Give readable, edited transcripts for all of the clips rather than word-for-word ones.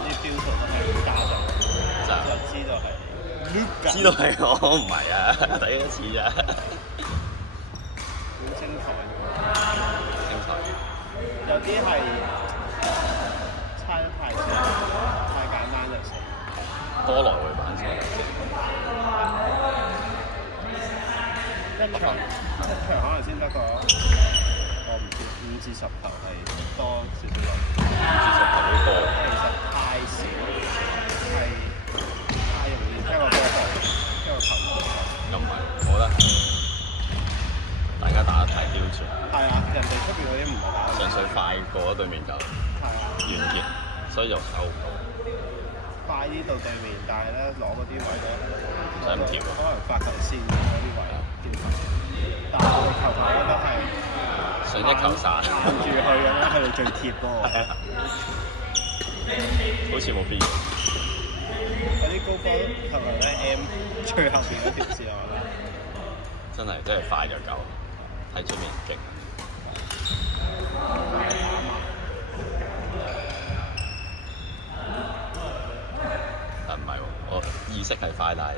啲標圖都係加上，就知道係 Luka。知道係我唔係啊，第一次咋。點升台？精彩。有啲係猜得太少，太簡單就死。多來回版先。一場可能先得個，我唔知5至10球係多少少咯。5至10球都多。其實太少，係太容易一個波波，一個球波。咁唔係，我覺得大家打得太刁鑽。係啊，人哋出邊嗰啲唔係打。純粹快過咗對面就係啊。完結，所以就收唔到。快啲到對面，但係咧攞嗰啲位咧，唔使咁跳，可能發球線嗰啲位跳球，但係我哋球球咧都係上一球殺，攬住佢咁樣喺度最貼嗰個，好似冇必要。有啲高波球球咧 M 最後邊嗰條線我覺得真係快就夠，喺出面勁。但唔係喎，我意識係快，但係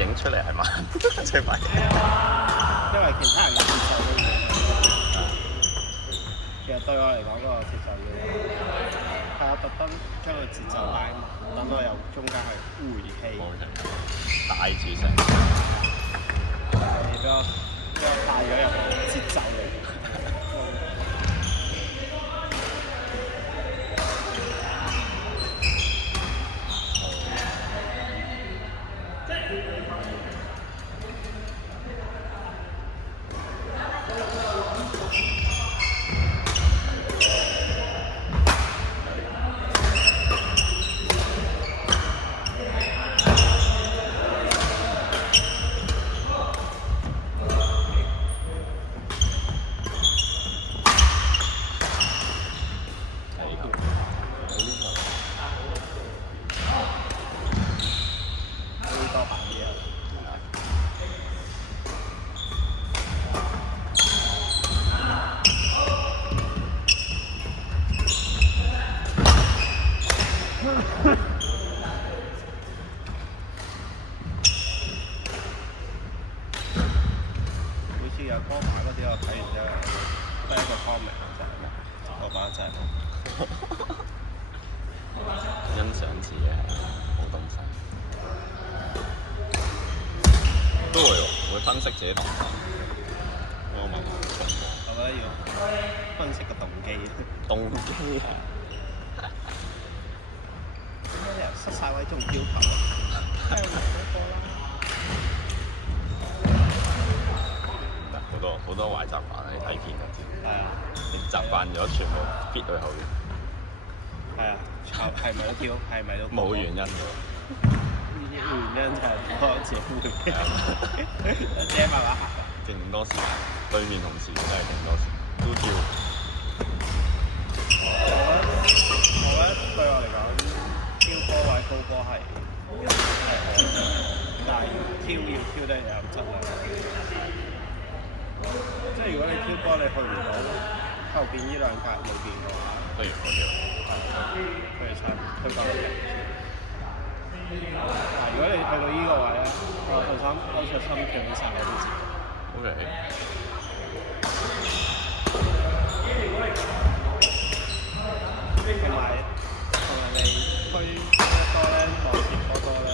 影出嚟係慢，最快。因為其他人嘅節奏都唔同。其實對我嚟講，嗰個節奏要係我特登將個節奏拉慢，等我有中間去回氣。帶住成。係比較快咗入節奏嚟。欣賞自己好東西，都會喎，會分析自己動作。我覺得要分析個動機。動機啊！點解你又失曬位仲標球？真係冇波啦！好多壞習慣，你睇片就知。係啊。你習慣咗全部 fit 去後邊。係啊，係咪都跳？係咪都？冇原因嘅。原因就係多謝會，姐慢慢行。勁多時間，對面同事真係勁多時間，都跳。我覺得對我嚟講，跳波位高波係，但係跳得有質量。即係如果你跳波你去唔到後邊呢兩格裏邊嘅話，不如我跳。佢哋差推翻嚟。但係如果你去到呢個位咧，我頭先好似心跳起曬嗰啲字。OK。同埋你推得多咧，內接波多咧，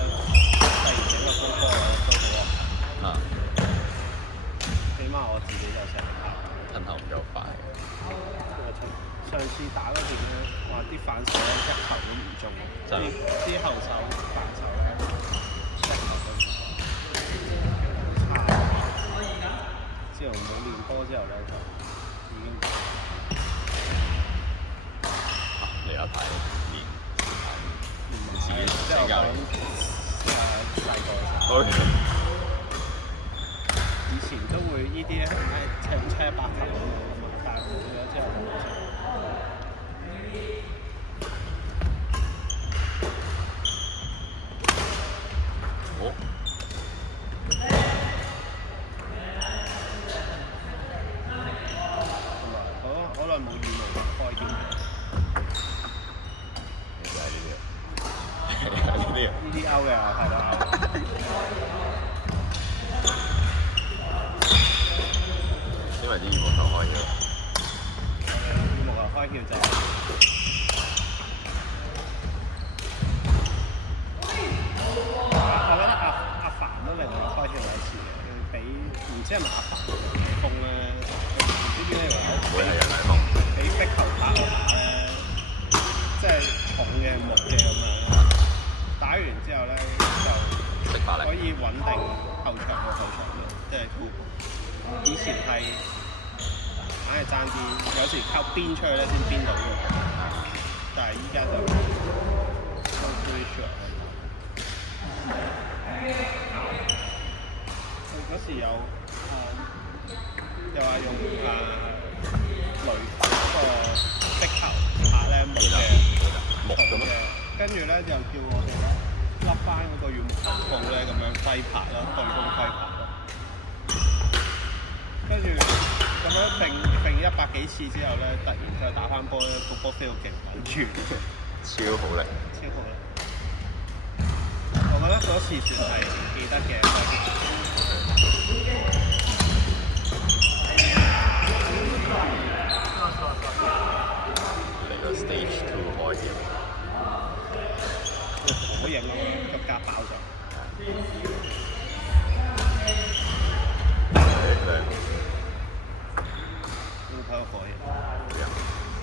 突然整個高波位都好啊。啊。起碼我自己就成日打。吞口唔夠快。上次打嗰邊咧，話啲反手咧一球都唔中，啲後手反手咧一球都唔中，差。自從冇練波之後咧，就已經你有睇練自己即係我講細個嘅時候，以前都會呢啲咧，砌100球咁樣嘛，但係冇咗之後冇咗。好耐冇羽毛開添。就係呢啲。嘅。呢啲歐嘅係咯。因為啲羽毛球開咗。羽毛球開竅就我覺得阿凡都令我開竅一次嘅，佢俾唔知係咪阿凡風咧，唔知邊呢會係人嚟風。俾壁球打我打咧，即係重嘅木嘅咁樣，打完之後咧就識法力。可以穩定後場嘅後場嘅，即係以前係硬係爭啲，有時靠邊出去咧先邊到嘅，但係依家就都 pretty sure。佢嗰時有又話用雷嗰個壁球拍咧木嘅木嘅，跟住咧就叫我哋咧笠翻嗰個羽毛球套咧咁樣揮拍咯，對空揮拍咯。跟住咁樣揈100幾次之後咧，突然之後打翻波咧，個波飛到勁穩住，超好力。超好力！我覺得嗰次算係記得嘅。嚟個 stage 2開竅。好型啊！急加爆咗。會睇到火型。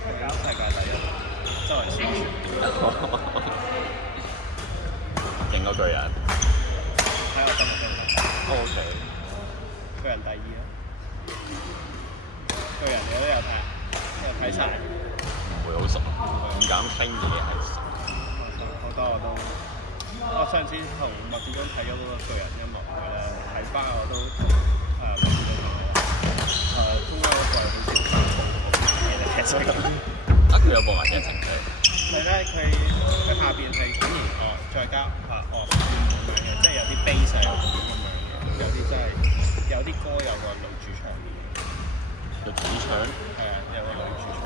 世界第一，周圍宣傳。勁過巨人。喺我心目中。O K。巨人第2啊！巨人我都有睇，睇晒。唔會好熟，唔敢傾嘢係熟。好多我都。我上次同麥志忠睇咗嗰個巨人音樂會咧，睇翻我都麥志忠講中間嗰個好似3部劇情。佢有播埋劇情嘅。咪咧佢下邊係竟然再加咁樣嘅，即係有啲 bass 係咁樣嘅，有啲真係有啲歌有個女主唱嘅。個主唱？係啊，有個女主唱。